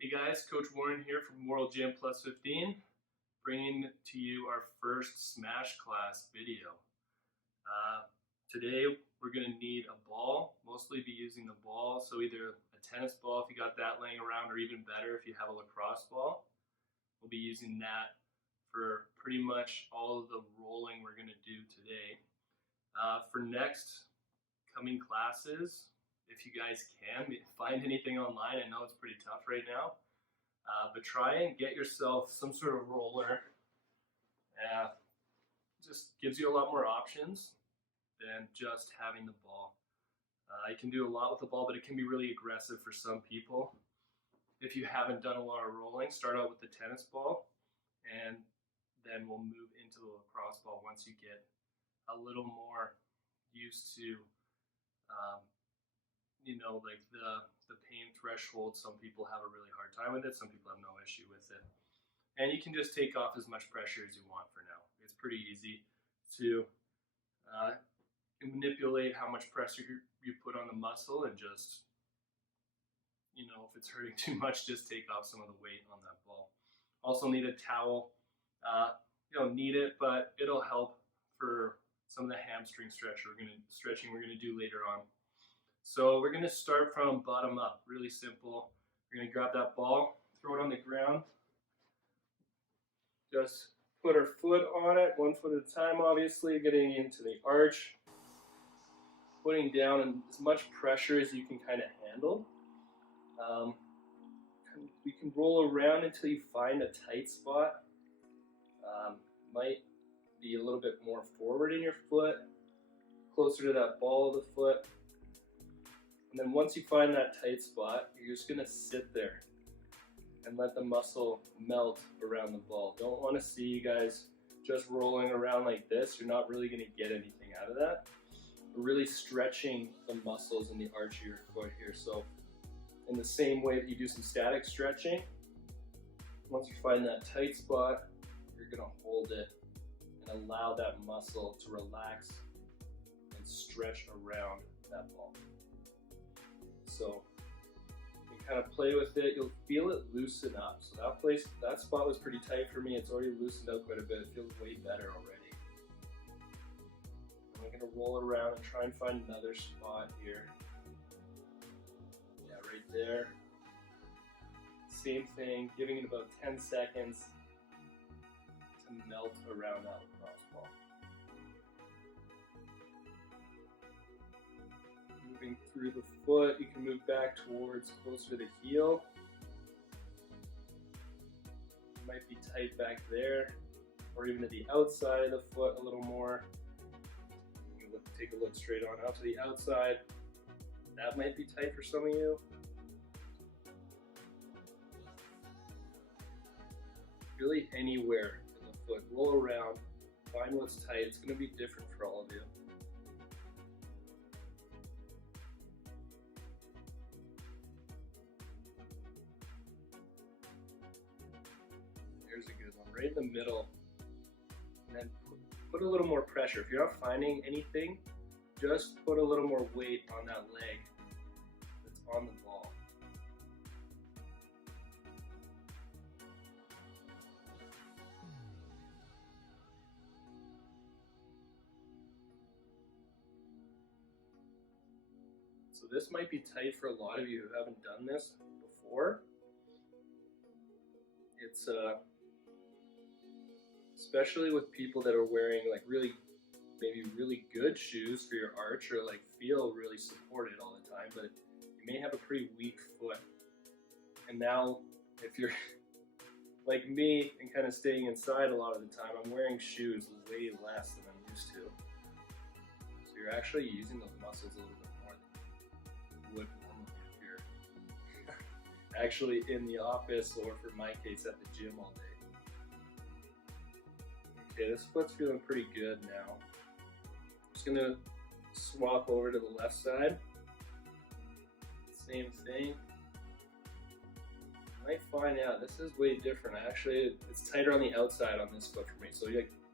Hey guys, Coach Warren here from World Gym Plus 15, bringing to you our first Smash class video. Today we're going to need a ball, mostly be using the ball, so either a tennis ball if you got that laying around, or even better if you have a lacrosse ball. We'll be using that for pretty much all of the rolling we're going to do today. For next coming classes, if you guys can find anything online, I know it's pretty tough right now, but try and get yourself some sort of roller. Just gives you a lot more options than just having the ball. You can do a lot with the ball, but it can be really aggressive for some people. If you haven't done a lot of rolling, start out with the tennis ball, and then we'll move into the lacrosse ball once you get a little more used to like the pain threshold. Some people have a really hard time with it, some people have no issue with it. And you can just take off as much pressure as you want for now. It's pretty easy to manipulate how much pressure you put on the muscle, and just, if it's hurting too much, just take off some of the weight on that ball. Also need a towel. You don't need it, but it'll help for some of the hamstring stretching we're gonna do later on. So we're gonna start from bottom up, really simple. We're gonna grab that ball, throw it on the ground, just put our foot on it, 1 foot at a time, obviously, getting into the arch, putting down as much pressure as you can kind of handle. We can roll around until you find a tight spot. Might be a little bit more forward in your foot, closer to that ball of the foot. And then once you find that tight spot, you're just gonna sit there and let the muscle melt around the ball. Don't want to see you guys just rolling around like this. You're not really gonna get anything out of that. We're really stretching the muscles in the arch of your foot here. So in the same way that you do some static stretching, once you find that tight spot, you're gonna hold it and allow that muscle to relax and stretch around that ball. So you kind of play with it, you'll feel it loosen up. So that spot was pretty tight for me. It's already loosened out quite a bit. It feels way better already. And I'm gonna roll around and try and find another spot here. Yeah, right there. Same thing, giving it about 10 seconds to melt around that lacrosse ball. Moving through the foot, you can move back towards closer to the heel. It might be tight back there, or even to the outside of the foot a little more. You can take a look straight on out to the outside. That might be tight for some of you. Really anywhere in the foot, roll around, find what's tight. It's going to be different for all of you. Here's a good one, right in the middle. And then put a little more pressure. If you're not finding anything, just put a little more weight on that leg that's on the ball. So this might be tight for a lot of you who haven't done this before. It's especially with people that are wearing maybe really good shoes for your arch, or feel really supported all the time, but you may have a pretty weak foot. And now if you're like me and kind of staying inside a lot of the time, I'm wearing shoes way less than I'm used to. So you're actually using those muscles a little bit more than you would normally if you're actually in the office, or for my case at the gym all day. Okay, this foot's feeling pretty good now. Just gonna swap over to the left side. Same thing. You might find out this is way different. Actually, it's tighter on the outside on this foot for me. So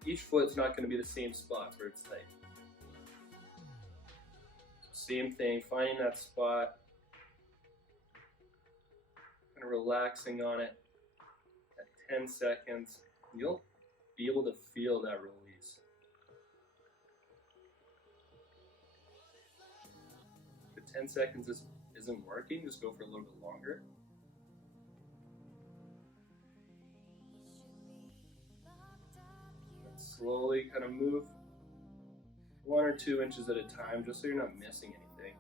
each foot's not gonna be the same spots where it's tight. Same thing, finding that spot. and relaxing on it at 10 seconds. You'll be able to feel that release. If 10 seconds isn't working, just go for a little bit longer. And slowly kind of move 1 or 2 inches at a time, just so you're not missing anything.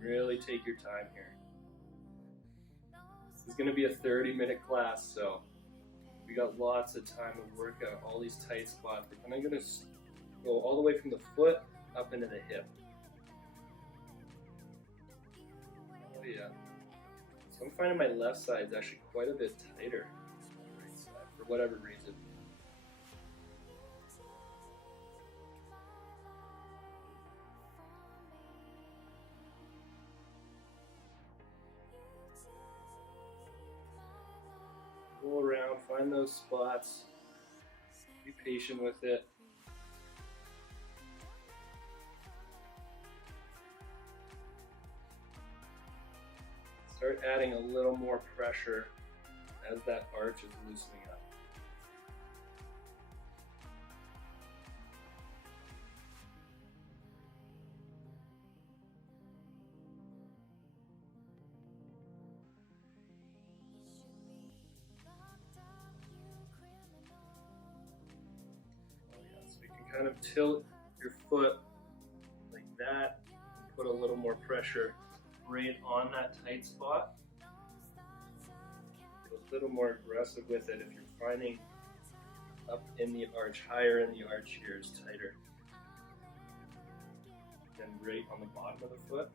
Really take your time here. This is going to be a 30-minute class, so we got lots of time to work out all these tight spots. We're kind of going to go all the way from the foot up into the hip. Oh yeah. So I'm finding my left side is actually quite a bit tighter than the right side for whatever reason. Go around, find those spots, be patient with it. Start adding a little more pressure as that arch is loosening up. Kind of tilt your foot like that, put a little more pressure right on that tight spot. Get a little more aggressive with it if you're finding up in the arch, higher in the arch here is tighter than right on the bottom of the foot.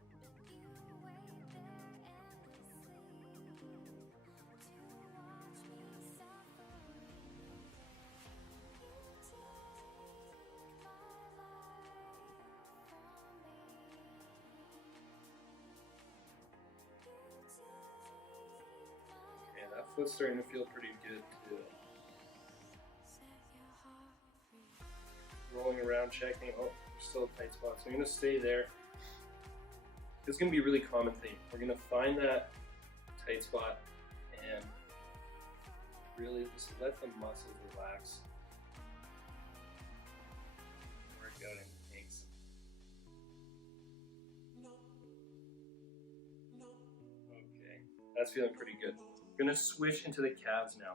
That foot's starting to feel pretty good too. Rolling around, checking. Oh, there's still a tight spot. So I'm going to stay there. It's going to be a really common thing. We're going to find that tight spot and really just let the muscles relax. Work out in kinks. Okay, that's feeling pretty good. We're going to switch into the calves now.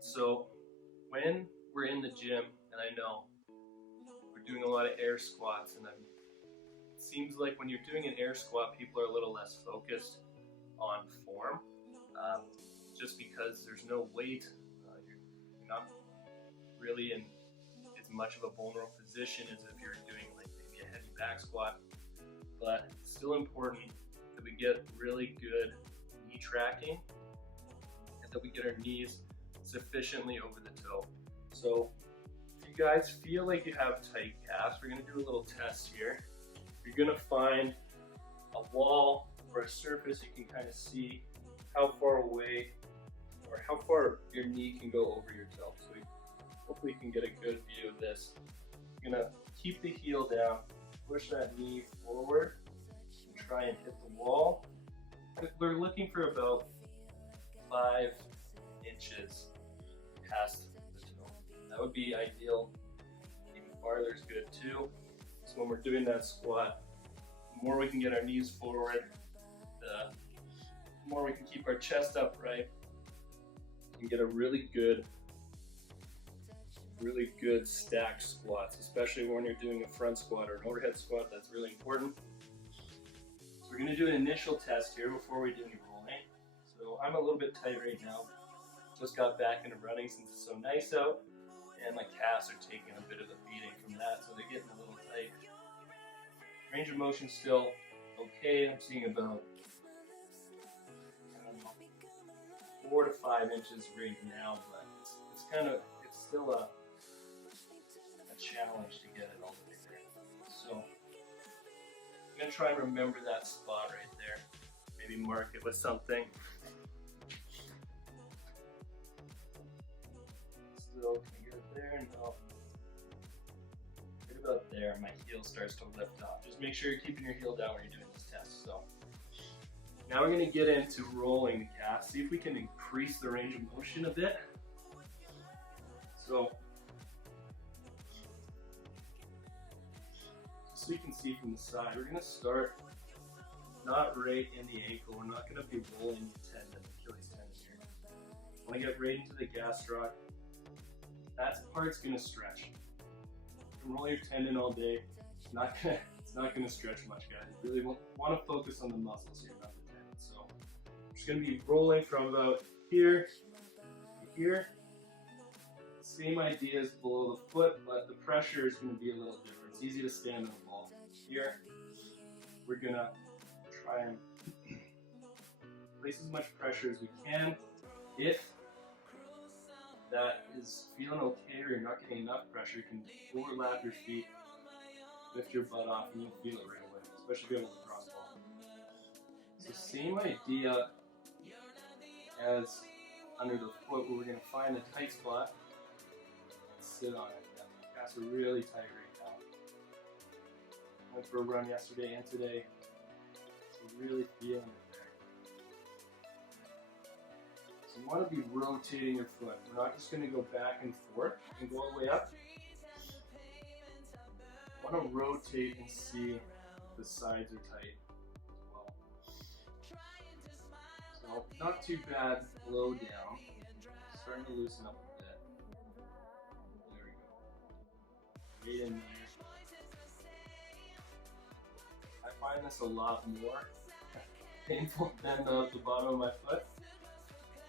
So when we're in the gym, and I know we're doing a lot of air squats, and it seems like when you're doing an air squat, people are a little less focused on form, just because there's no weight. You're not really in as much of a vulnerable position as if you're doing like maybe a heavy back squat, but it's still important that we get really good knee tracking and that we get our knees sufficiently over the toe. So if you guys feel like you have tight calves, we're going to do a little test here. You're going to find a wall or a surface you can kind of see how far away or how far your knee can go over your toe. So hopefully you can get a good view of this. You're going to keep the heel down, push that knee forward, and try and hit the wall. We're looking for about 5 inches past the toe. That would be ideal. Even farther is good too. So when we're doing that squat, the more we can get our knees forward, the more we can keep our chest upright, we can get a really good stacked squats, especially when you're doing a front squat or an overhead squat. That's really important. So we're going to do an initial test here before we do any rolling. So I'm a little bit tight right now. Just got back into running since it's so nice out, and my calves are taking a bit of a beating from that, so they're getting a little tight. Range of motion still okay. I'm seeing about 4 to 5 inches right now, but it's still a challenge to get it all the way there. So I'm gonna try and remember that spot right there. Maybe mark it with something. Still, can you get it there? No. Right about there, my heel starts to lift off. Just make sure you're keeping your heel down when you're doing this test. So Now we're going to get into rolling the calf, see if we can increase the range of motion a bit. So you can see from the side, we're going to start not right in the ankle. We're not going to be rolling the tendon, Achilles tendon here. I want to get right into the gastroc. That part's going to stretch. You can roll your tendon all day. It's not going to stretch much, guys. You really want to focus on the muscles here, not the tendon. So I'm just going to be rolling from about here to here. Same idea as below the foot, but the pressure is going to be a little different. It's easy to stand on the ball. Here, we're going to try and place as much pressure as we can. If that is feeling okay or you're not getting enough pressure, you can overlap your feet, lift your butt off, and you'll feel it right away, especially if you have a lacrosse ball. So same idea as under the foot, where we're going to find a tight spot and sit on it. Yeah, the calves are really tight right now. Went for a run yesterday and today. Really feeling it there. So you want to be rotating your foot. We're not just going to go back and forth and go all the way up. You want to rotate and see if the sides are tight as well. So not too bad, low down. Starting to loosen up a bit. There we go. Right in there. I find this a lot more painful than the bottom of my foot.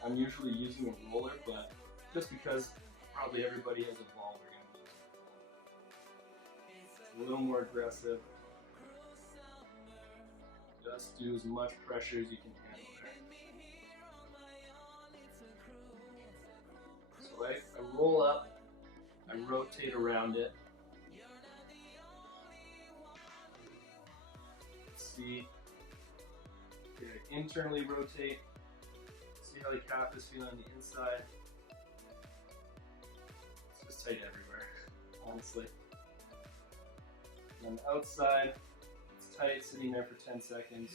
I'm usually using a roller, but just because probably everybody has a ball, we're going to use it. It's a little more aggressive. Just do as much pressure as you can handle there. So I roll up, I rotate around it. See. Internally rotate, see how the calf is feeling on the inside. It's just tight everywhere, honestly. And on the outside, it's tight, sitting there for 10 seconds.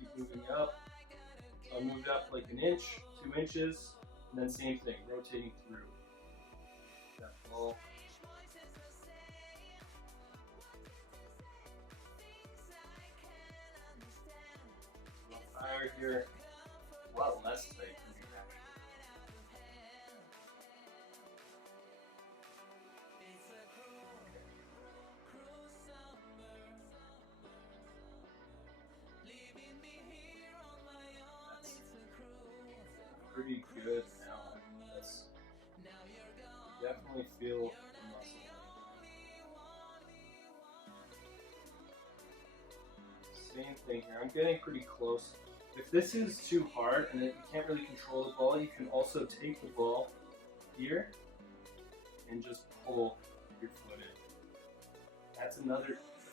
Keep moving up. So I moved up like an inch, 2 inches, and then same thing, rotating through. That ball. A little higher here, a lot less tight than your back. That's pretty good now. Definitely feel the muscle. Same thing here. I'm getting pretty close. If this is too hard and you can't really control the ball, you can also take the ball here and just pull your foot in. That's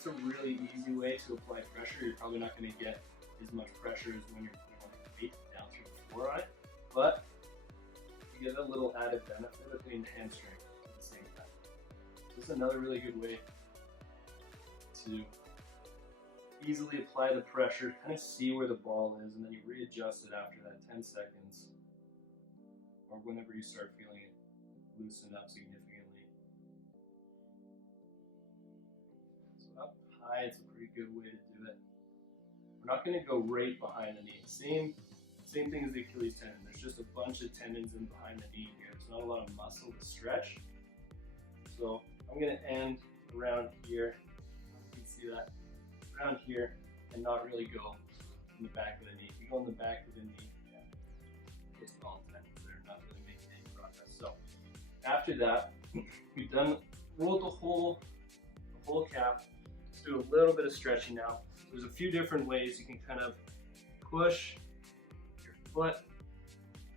a really easy way to apply pressure. You're probably not going to get as much pressure as when you're putting your weight down through the floor on it, but you get a little added benefit of hitting the hamstring at the same time. This is another really good way to easily apply the pressure, kind of see where the ball is, and then you readjust it after that 10 seconds, or whenever you start feeling it loosen up significantly. So up high, it's a pretty good way to do it. We're not going to go right behind the knee. Same thing as the Achilles tendon. There's just a bunch of tendons in behind the knee here. There's not a lot of muscle to stretch. So I'm going to end around here. You can see that. Around here, and not really go in the back of the knee. If you go in the back of the knee, yeah, just all tendons. They're not really making any progress. So after that, we've rolled the whole calf. Let's do a little bit of stretching now. There's a few different ways you can kind of push your foot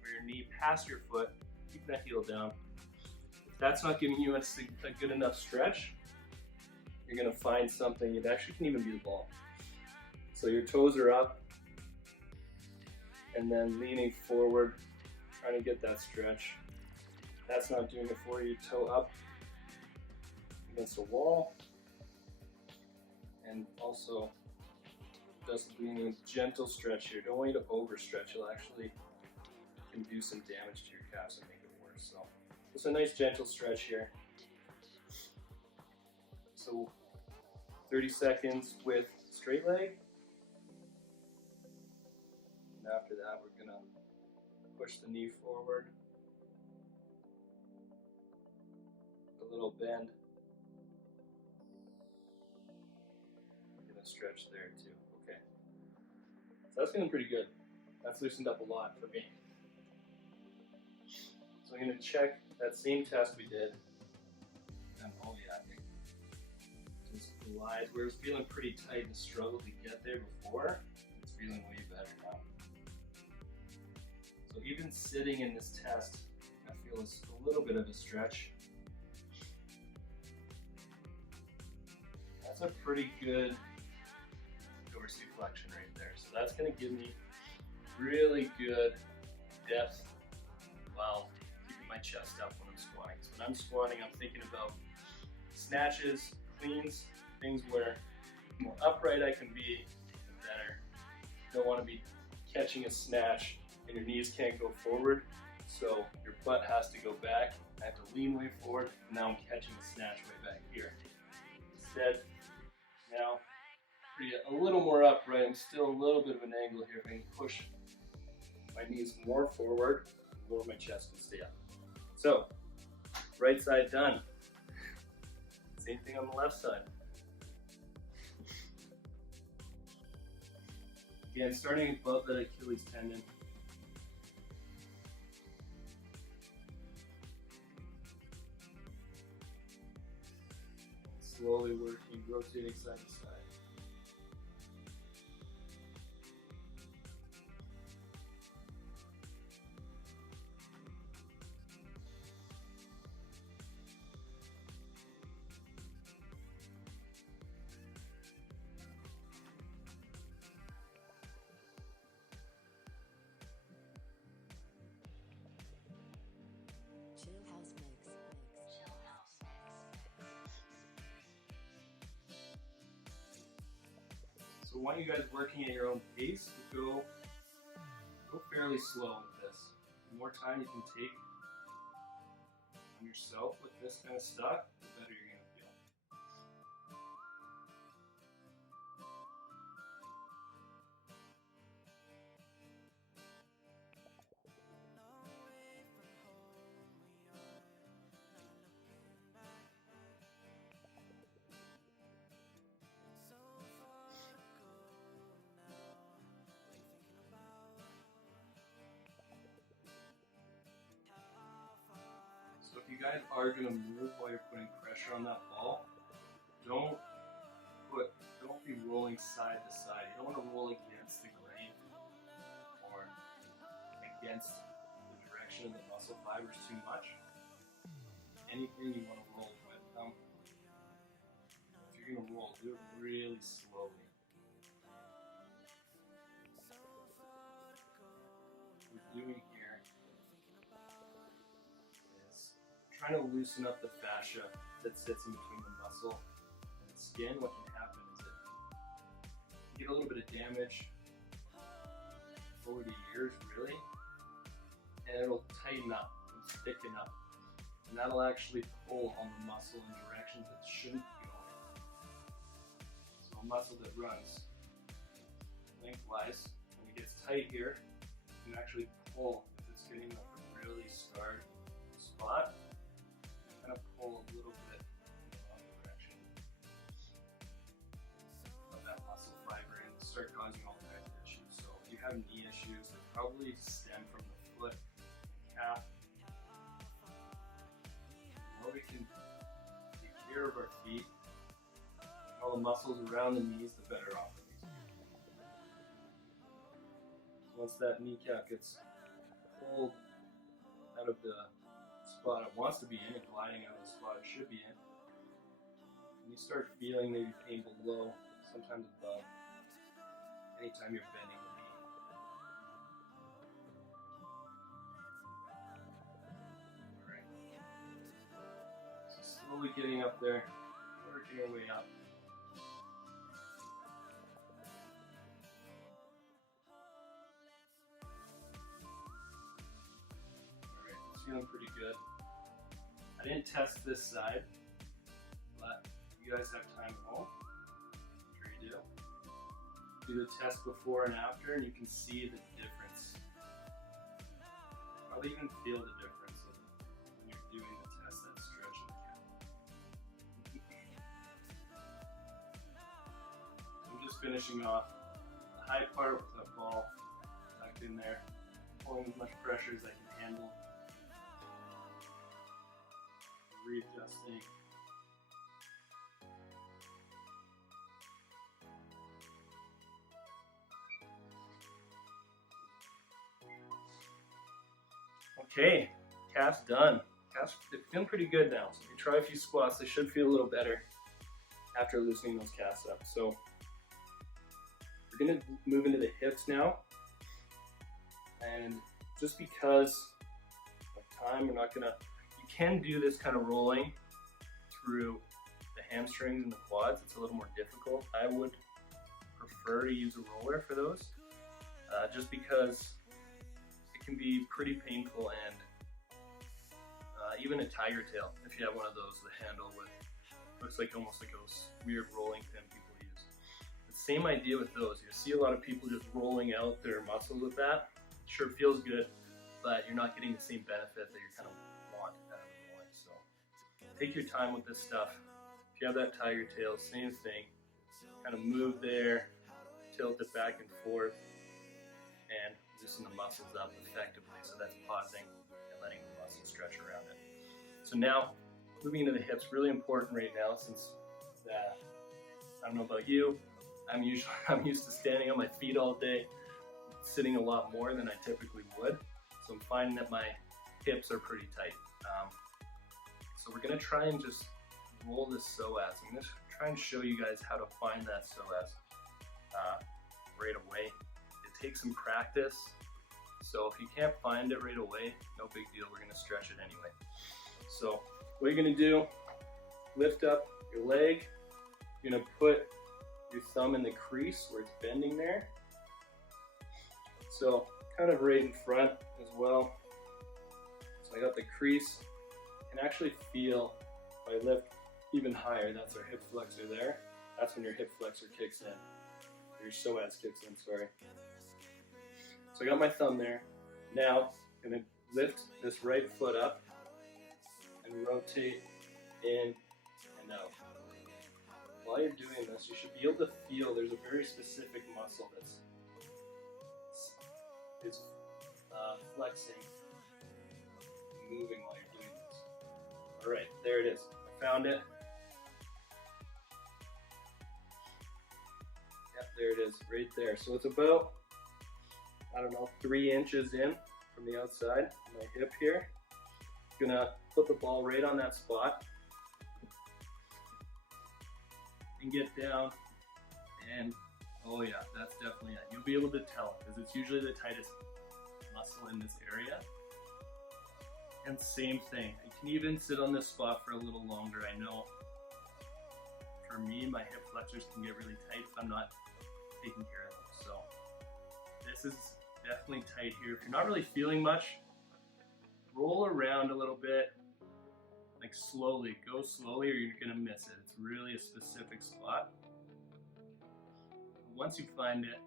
or your knee past your foot. Keep that heel down. If that's not giving you a good enough stretch, you're going to find something. It actually can even be the ball. So your toes are up and then leaning forward, trying to get that stretch. that's not doing it for you, toe up against a wall. And also, just being a gentle stretch here. Don't want you to overstretch. You'll actually can do some damage to your calves and make it worse. So just a nice gentle stretch here. So 30 seconds with straight leg. And after that, we're gonna push the knee forward. A little bend. We're gonna stretch there too. Okay. So that's feeling pretty good. That's loosened up a lot for me. So I'm gonna check that same test we did. And oh yeah, just glide. Where it was feeling pretty tight and struggled to get there before, it's feeling way better now. So even sitting in this test, I feel a little bit of a stretch. That's a pretty good dorsiflexion right there. So that's gonna give me really good depth while keeping my chest up when I'm squatting. So when I'm squatting, I'm thinking about snatches, cleans, things where the more upright I can be, the better. You don't want to be catching a snatch and your knees can't go forward, so your butt has to go back. I have to lean way forward, and now I'm catching the snatch way back here. Instead, now, a little more upright. I'm still a little bit of an angle here. If I can push my knees more forward, the more my chest can stay up. So, right side done. Same thing on the left side. Again, starting above that Achilles tendon. Slowly working, rotating side to side. So I want you guys working at your own pace to go fairly slow with this. The more time you can take on yourself with this kind of stuff, the better you're going to feel. So if you guys are going to move while you're putting pressure on that ball, don't be rolling side to side. You don't want to roll against the grain or against the direction of the muscle fibers too much. Anything you want to roll with them, if you're going to roll, do it really slowly. What we're doing here is trying to loosen up the fascia that sits in between the muscle and the skin. What can happen is you get a little bit of damage over the years, really, and it'll tighten up and thicken up, and that'll actually pull on the muscle in directions that shouldn't be going. So a muscle that runs lengthwise, when it gets tight here, you can actually pull if it's getting like a really scarred spot. Kind of pull a little bit in the wrong direction of that muscle fiber and start causing all kinds of issues. So if you have knee issues that probably stem from the foot, calf, the more we can take care of our feet, all the muscles around the knees, the better off the knees. Once that kneecap gets pulled out of the spot it wants to be in and gliding out of the spot it should be in, and you start feeling maybe pain below, sometimes above, anytime you're bending the knee. Alright. slowly getting up there, working our way up. Alright, it's feeling pretty good. I didn't test this side, but you guys have time at home. I'm sure you do. Do the test before and after, and you can see the difference. Probably even feel the difference when you're doing the test, that stretch of the calf. I'm just finishing off the high part with that ball tucked in there, pulling as much pressure as I can handle, readjusting. Okay, calf's done. Calf's feeling pretty good now. So if you try a few squats, they should feel a little better after loosening those calves up. So we're gonna move into the hips now. And just because of time, we're not gonna, you can do this kind of rolling through the hamstrings and the quads. It's a little more difficult. I would prefer to use a roller for those, just because can be pretty painful, and even a tiger tail, if you have one of those, the handle with, looks like almost like a weird rolling pin people use. The same idea with those. You see a lot of people just rolling out their muscles with that. Sure feels good, but you're not getting the same benefit that you kind of want out of the rolling. So take your time with this stuff. If you have that tiger tail, same thing. Kind of move there, tilt it back and forth, and loosen the muscles up effectively. So that's pausing and letting the muscle stretch around it. So now, moving into the hips, really important right now, since I don't know about you, I'm used to standing on my feet all day, sitting a lot more than I typically would. So I'm finding that my hips are pretty tight. So we're gonna try and just roll this psoas. I'm gonna try and show you guys how to find that psoas right away. Take some practice, so if you can't find it right away, no big deal, we're gonna stretch it anyway. So what you're gonna do, lift up your leg, you're gonna put your thumb in the crease where it's bending there. So kind of right in front as well. So I got the crease, you can actually feel, if I lift even higher, that's our hip flexor there, that's when your hip flexor kicks in, or your psoas kicks in, sorry. So I got my thumb there. Now I'm going to lift this right foot up and rotate in and out. While you're doing this, you should be able to feel there's a very specific muscle that's flexing, moving while you're doing this. All right, there it is. I found it. Yep, there it is, right there. So it's about, I don't know, 3 inches in from the outside of my hip here. Gonna put the ball right on that spot and get down, and oh yeah, that's definitely it. You'll be able to tell because it's usually the tightest muscle in this area. And same thing, I can even sit on this spot for a little longer. I know for me, my hip flexors can get really tight if I'm not taking care of them. So this is definitely tight here. If you're not really feeling much, roll around a little bit, like slowly, go slowly or you're gonna miss it. It's really a specific spot. Once you find it,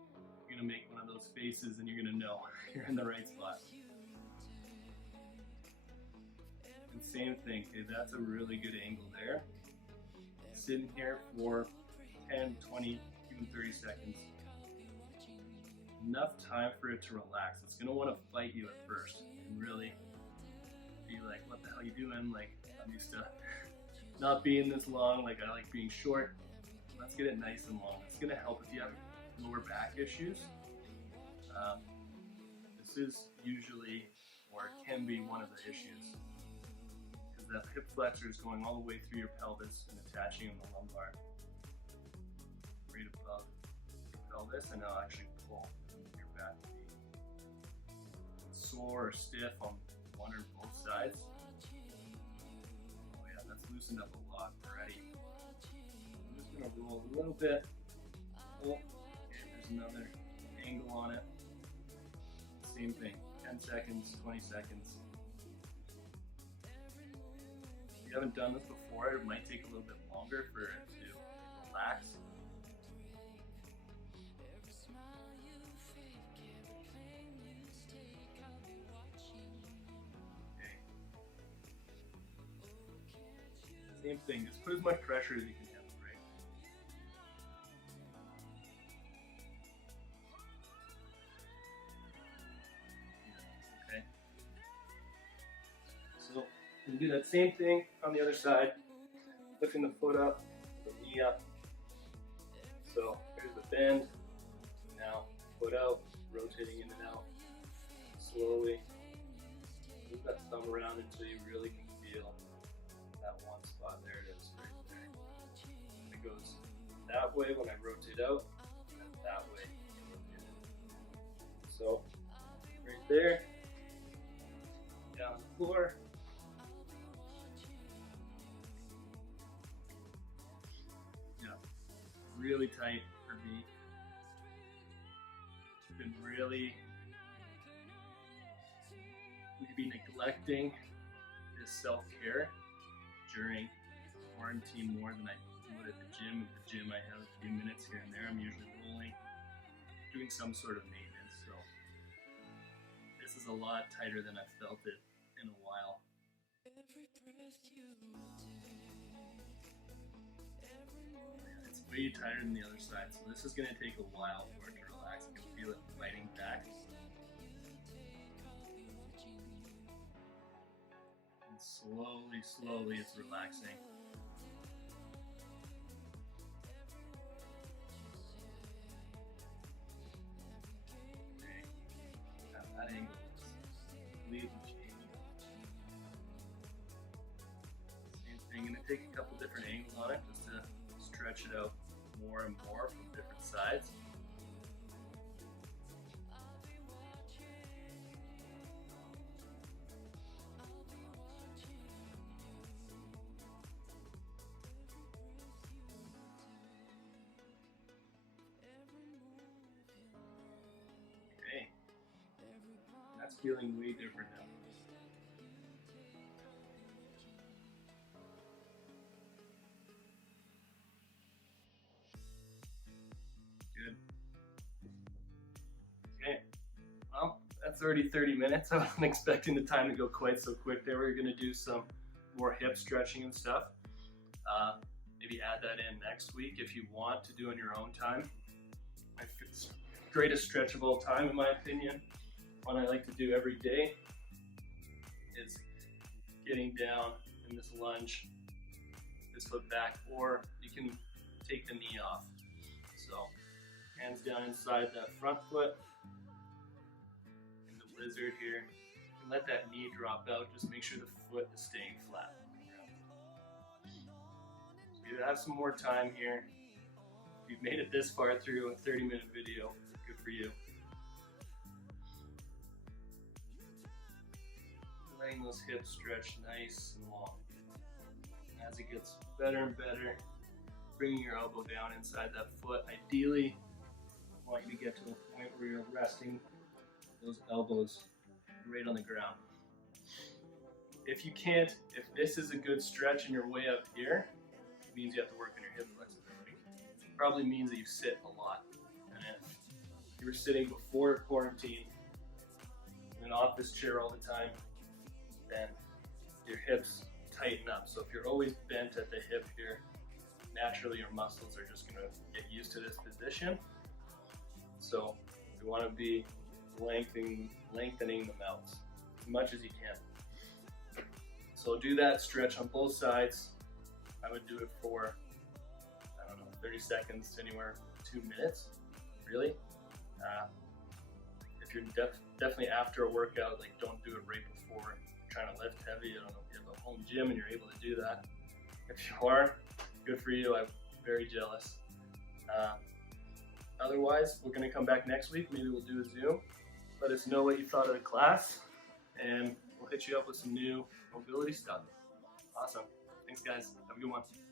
you're gonna make one of those faces and you're gonna know you're in the right spot. And same thing, okay, that's a really good angle there. Sitting here for 10, 20, even 30 seconds. Enough time for it to relax. It's gonna want to fight you at first and really be like, what the hell are you doing? Like, I'm used to not being this long, like I like being short. Let's get it nice and long. It's gonna help if you have lower back issues. This is usually, or it can be, one of the issues. Because that hip flexor is going all the way through your pelvis and attaching in the lumbar. Right above your pelvis, and it'll actually pull your back to be sore or stiff on one or both sides. Oh yeah, that's loosened up a lot already. I'm just gonna roll a little bit. Oh, okay, there's another angle on it. Same thing, 10 seconds, 20 seconds. If you haven't done this before, it might take a little bit longer for it to relax. Okay. Same thing, just put as much pressure as you can handle, right? Okay. So you do that same thing on the other side, lifting the foot up, the knee up. So here's the bend. Now foot out, rotating in and out. Slowly move that thumb around until you really can feel that one spot. There it is, right there. And it goes that way when I rotate out, and that way when I rotate in. So right there, down the floor. Yeah, really tight for me. Been really, we could be neglecting this self-care during quarantine more than I would at the gym. At the gym I have a few minutes here and there. I'm usually rolling, doing some sort of maintenance. So this is a lot tighter than I've felt it in a while. It's way tighter than the other side, so this is going to take a while for it to relax. You can feel it fighting back. And slowly it's relaxing. Okay. Now that angle is completely changed. Same thing, going to take a couple different angles on it just to stretch it out more and more from different sides. Okay, that's feeling way different now. Good. Okay, well, that's already 30 minutes. I wasn't expecting the time to go quite so quick there. We're going to do some more hip stretching and stuff. Maybe add that in next week if you want to do in your own time. My greatest stretch of all time, in my opinion, one I like to do every day, is getting down in this lunge, this foot back, or you can take the knee off. So hands down inside that front foot, in the lizard here. And let that knee drop out, just make sure the foot is staying flat. So you have some more time here. If you've made it this far through a 30-minute video, good for you. Letting those hips stretch nice and long. As it gets better and better, bringing your elbow down inside that foot. Ideally, I want you to get to the point where you're resting those elbows right on the ground. If you can't, if this is a good stretch and you're way up here, it means you have to work on your hip flexibility. It probably means that you sit a lot. And if you were sitting before quarantine in an office chair all the time, then your hips tighten up. So if you're always bent at the hip here, naturally your muscles are just going to get used to this position. So you want to be lengthening them out as much as you can. So do that stretch on both sides. I would do it for, I don't know, 30 seconds to anywhere 2 minutes, really. If you're definitely after a workout, like don't do it right before you're trying to lift heavy. I don't know if you have a home gym and you're able to do that. If you are, good for you. I'm very jealous. Otherwise, we're going to come back next week. Maybe we'll do a Zoom. Let us know what you thought of the class, and we'll hit you up with some new mobility stuff. Awesome. Thanks. Thanks, guys. Have a good one.